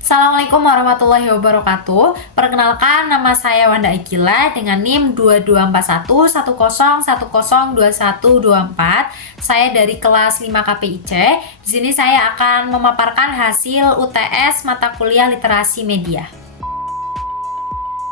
Assalamualaikum warahmatullahi wabarakatuh. Perkenalkan, nama saya Wanda Ikila dengan NIM 224110102124. Saya dari kelas 5 KPIC. Di sini saya akan memaparkan hasil UTS mata kuliah Literasi Media.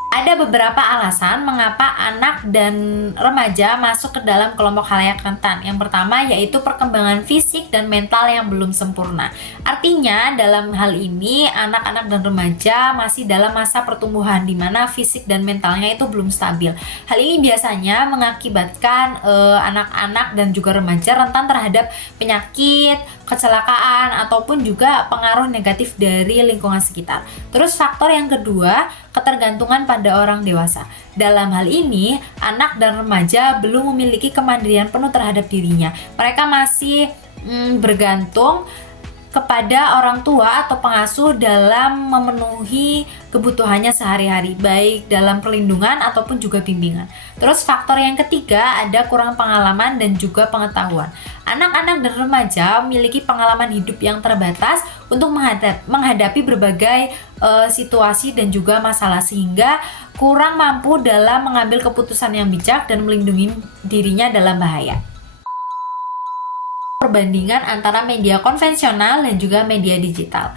Ada beberapa alasan mengapa anak dan remaja masuk ke dalam kelompok khalayak rentan. Yang pertama yaitu perkembangan fisik dan mental yang belum sempurna. Artinya dalam hal ini anak-anak dan remaja masih dalam masa pertumbuhan di mana fisik dan mentalnya itu belum stabil. Hal ini biasanya mengakibatkan anak-anak dan juga remaja rentan terhadap penyakit, kecelakaan, ataupun juga pengaruh negatif dari lingkungan sekitar. Terus faktor yang kedua, ketergantungan pada orang dewasa. Dalam hal ini, anak dan remaja belum memiliki kemandirian penuh terhadap dirinya. Mereka masih bergantung kepada orang tua atau pengasuh dalam memenuhi kebutuhannya sehari-hari, baik dalam perlindungan ataupun juga bimbingan. Terus faktor yang ketiga, ada kurang pengalaman dan juga pengetahuan. Anak-anak dan remaja memiliki pengalaman hidup yang terbatas untuk menghadapi berbagai situasi dan juga masalah, sehingga kurang mampu dalam mengambil keputusan yang bijak dan melindungi dirinya dalam bahaya. Perbandingan antara media konvensional dan juga media digital.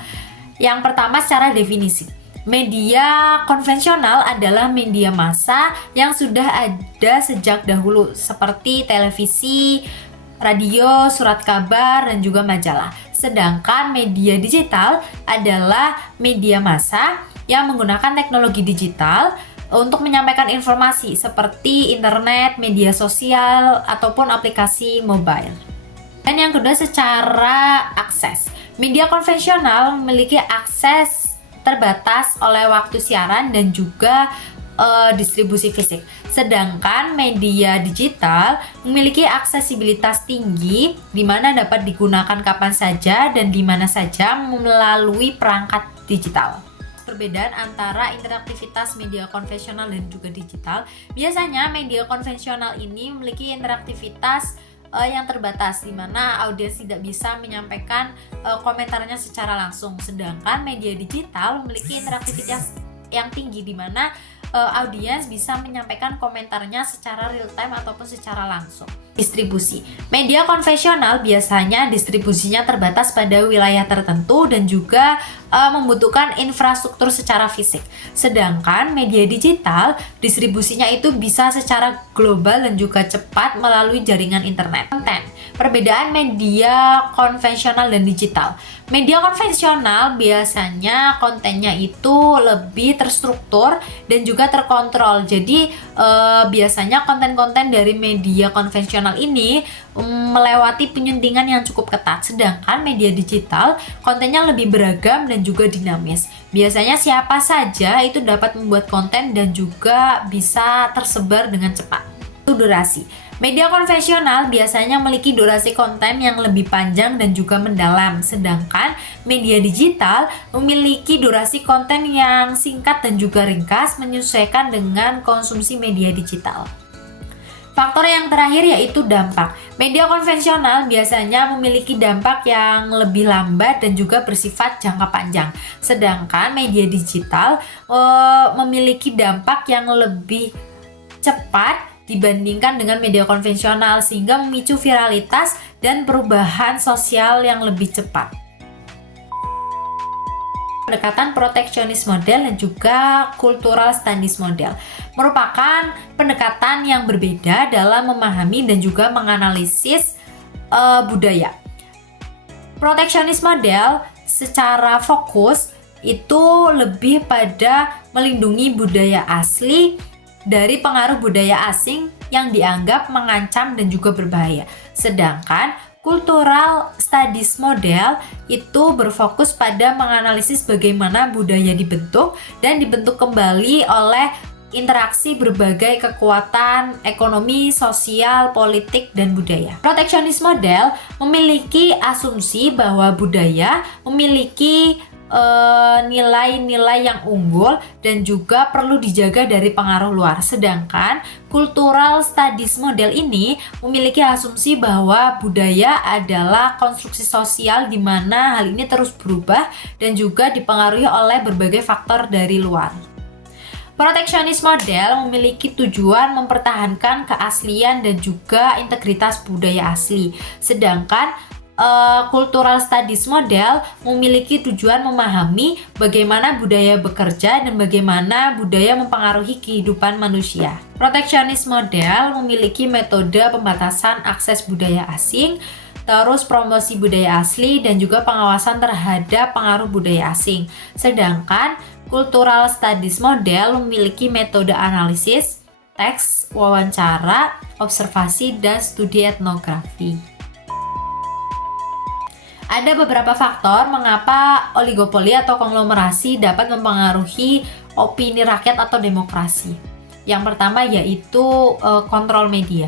Yang pertama, secara definisi. Media konvensional adalah media massa yang sudah ada sejak dahulu, seperti televisi, radio, surat kabar, dan juga majalah. Sedangkan media digital adalah media massa yang menggunakan teknologi digital untuk menyampaikan informasi seperti internet, media sosial, ataupun aplikasi mobile. Dan yang kedua, secara akses. Media konvensional memiliki akses terbatas oleh waktu siaran dan juga distribusi fisik. Sedangkan media digital memiliki aksesibilitas tinggi di mana dapat digunakan kapan saja dan di mana saja melalui perangkat digital. Perbedaan antara interaktivitas media konvensional dan juga digital. Biasanya media konvensional ini memiliki interaktivitas yang terbatas, di mana audiens tidak bisa menyampaikan komentarnya secara langsung. Sedangkan media digital memiliki interaktivitas yang tinggi, di mana audiens bisa menyampaikan komentarnya secara real time ataupun secara langsung. Distribusi. Media konvensional biasanya distribusinya terbatas pada wilayah tertentu dan juga membutuhkan infrastruktur secara fisik. Sedangkan media digital distribusinya itu bisa secara global dan juga cepat melalui jaringan internet. Konten. Perbedaan media konvensional dan digital. Media konvensional biasanya kontennya itu lebih terstruktur dan juga terkontrol. Jadi biasanya konten-konten dari media konvensional ini melewati penyuntingan yang cukup ketat. Sedangkan media digital kontennya lebih beragam dan juga dinamis. Biasanya siapa saja itu dapat membuat konten dan juga bisa tersebar dengan cepat. Durasi. Media konvensional biasanya memiliki durasi konten yang lebih panjang dan juga mendalam, sedangkan media digital memiliki durasi konten yang singkat dan juga ringkas, menyesuaikan dengan konsumsi media digital. Faktor yang terakhir yaitu dampak. Media konvensional biasanya memiliki dampak yang lebih lambat dan juga bersifat jangka panjang, sedangkan media digital memiliki dampak yang lebih cepat dibandingkan dengan media konvensional, sehingga memicu viralitas dan perubahan sosial yang lebih cepat. Pendekatan proteksionis model dan juga cultural studies model merupakan pendekatan yang berbeda dalam memahami dan juga menganalisis budaya. Proteksionis model secara fokus itu lebih pada melindungi budaya asli dari pengaruh budaya asing yang dianggap mengancam dan juga berbahaya. Sedangkan cultural studies model itu berfokus pada menganalisis bagaimana budaya dibentuk dan dibentuk kembali oleh interaksi berbagai kekuatan ekonomi, sosial, politik, dan budaya. Proteksionis model memiliki asumsi bahwa budaya memiliki nilai-nilai yang unggul dan juga perlu dijaga dari pengaruh luar. Sedangkan cultural studies model ini memiliki asumsi bahwa budaya adalah konstruksi sosial di mana hal ini terus berubah dan juga dipengaruhi oleh berbagai faktor dari luar. Protectionist model memiliki tujuan mempertahankan keaslian dan juga integritas budaya asli. Sedangkan cultural studies model memiliki tujuan memahami bagaimana budaya bekerja dan bagaimana budaya mempengaruhi kehidupan manusia. Protectionist model memiliki metode pembatasan akses budaya asing, terus promosi budaya asli dan juga pengawasan terhadap pengaruh budaya asing. Sedangkan cultural studies model memiliki metode analisis, teks, wawancara, observasi, dan studi etnografi. Ada beberapa faktor mengapa oligopoli atau konglomerasi dapat mempengaruhi opini rakyat atau demokrasi. Yang pertama yaitu kontrol media.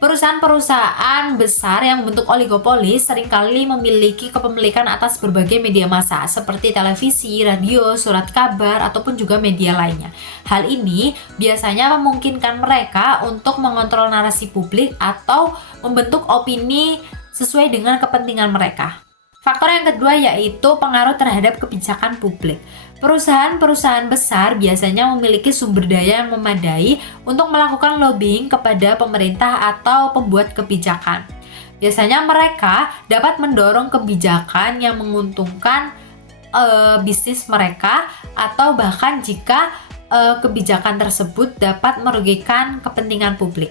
Perusahaan-perusahaan besar yang membentuk oligopoli seringkali memiliki kepemilikan atas berbagai media massa seperti televisi, radio, surat kabar, ataupun juga media lainnya. Hal ini biasanya memungkinkan mereka untuk mengontrol narasi publik atau membentuk opini sesuai dengan kepentingan mereka. Faktor yang kedua yaitu pengaruh terhadap kebijakan publik. Perusahaan-perusahaan besar biasanya memiliki sumber daya yang memadai untuk melakukan lobbying kepada pemerintah atau pembuat kebijakan. Biasanya mereka dapat mendorong kebijakan yang menguntungkan bisnis mereka atau bahkan jika kebijakan tersebut dapat merugikan kepentingan publik.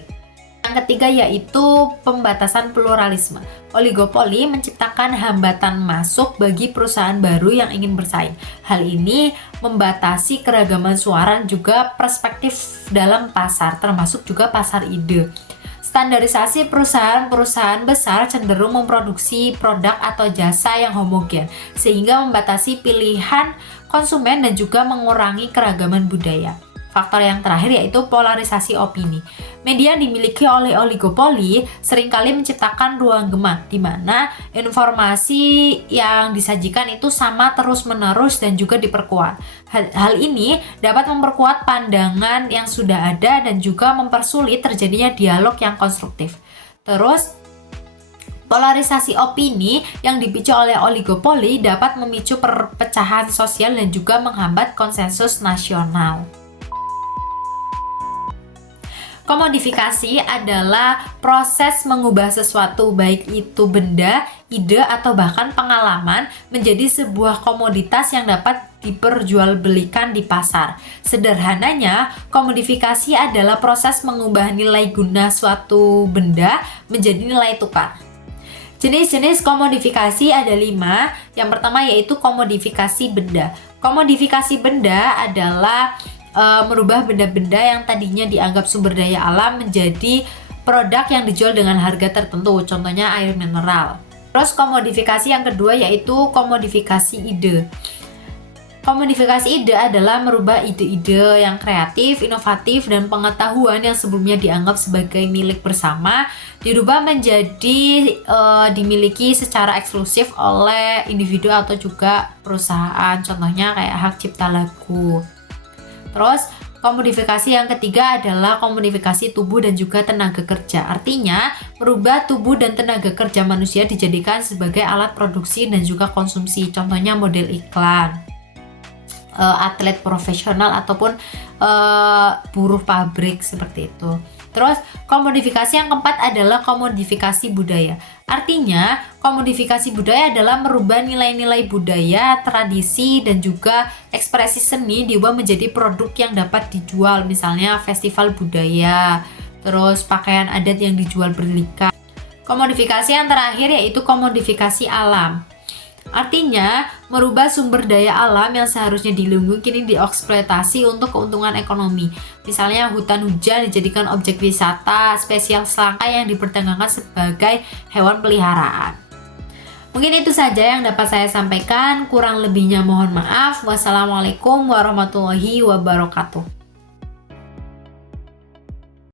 Yang ketiga yaitu pembatasan pluralisme. Oligopoli menciptakan hambatan masuk bagi perusahaan baru yang ingin bersaing. Hal ini membatasi keragaman suara dan juga perspektif dalam pasar, termasuk juga pasar ide. Standarisasi perusahaan-perusahaan besar cenderung memproduksi produk atau jasa yang homogen, sehingga membatasi pilihan konsumen dan juga mengurangi keragaman budaya. Faktor yang terakhir yaitu polarisasi opini. Media yang dimiliki oleh oligopoli seringkali menciptakan ruang gema di mana informasi yang disajikan itu sama terus-menerus dan juga diperkuat. Hal ini dapat memperkuat pandangan yang sudah ada dan juga mempersulit terjadinya dialog yang konstruktif. Terus, polarisasi opini yang dipicu oleh oligopoli dapat memicu perpecahan sosial dan juga menghambat konsensus nasional. Komodifikasi adalah proses mengubah sesuatu, baik itu benda, ide, atau bahkan pengalaman, menjadi sebuah komoditas yang dapat diperjualbelikan di pasar. Sederhananya, komodifikasi adalah proses mengubah nilai guna suatu benda menjadi nilai tukar. Jenis-jenis komodifikasi ada 5. Yang pertama yaitu komodifikasi benda. Komodifikasi benda adalah merubah benda-benda yang tadinya dianggap sumber daya alam menjadi produk yang dijual dengan harga tertentu, contohnya air mineral. Terus komodifikasi yang kedua yaitu komodifikasi ide. Komodifikasi ide adalah merubah ide-ide yang kreatif, inovatif, dan pengetahuan yang sebelumnya dianggap sebagai milik bersama dirubah menjadi dimiliki secara eksklusif oleh individu atau juga perusahaan, contohnya kayak hak cipta lagu. Terus, komodifikasi yang ketiga adalah komodifikasi tubuh dan juga tenaga kerja. Artinya, merubah tubuh dan tenaga kerja manusia dijadikan sebagai alat produksi dan juga konsumsi. Contohnya model iklan, atlet profesional ataupun buruh pabrik seperti itu. Terus, komodifikasi yang keempat adalah komodifikasi budaya. Artinya, komodifikasi budaya adalah merubah nilai-nilai budaya, tradisi, dan juga ekspresi seni diubah menjadi produk yang dapat dijual. Misalnya festival budaya, terus pakaian adat yang dijual berlipat. Komodifikasi yang terakhir yaitu komodifikasi alam. Artinya, merubah sumber daya alam yang seharusnya dilindungi kini dieksploitasi untuk keuntungan ekonomi. Misalnya hutan hujan dijadikan objek wisata spesial selangka yang diperdagangkan sebagai hewan peliharaan. Mungkin itu saja yang dapat saya sampaikan, kurang lebihnya mohon maaf. Wassalamualaikum warahmatullahi wabarakatuh.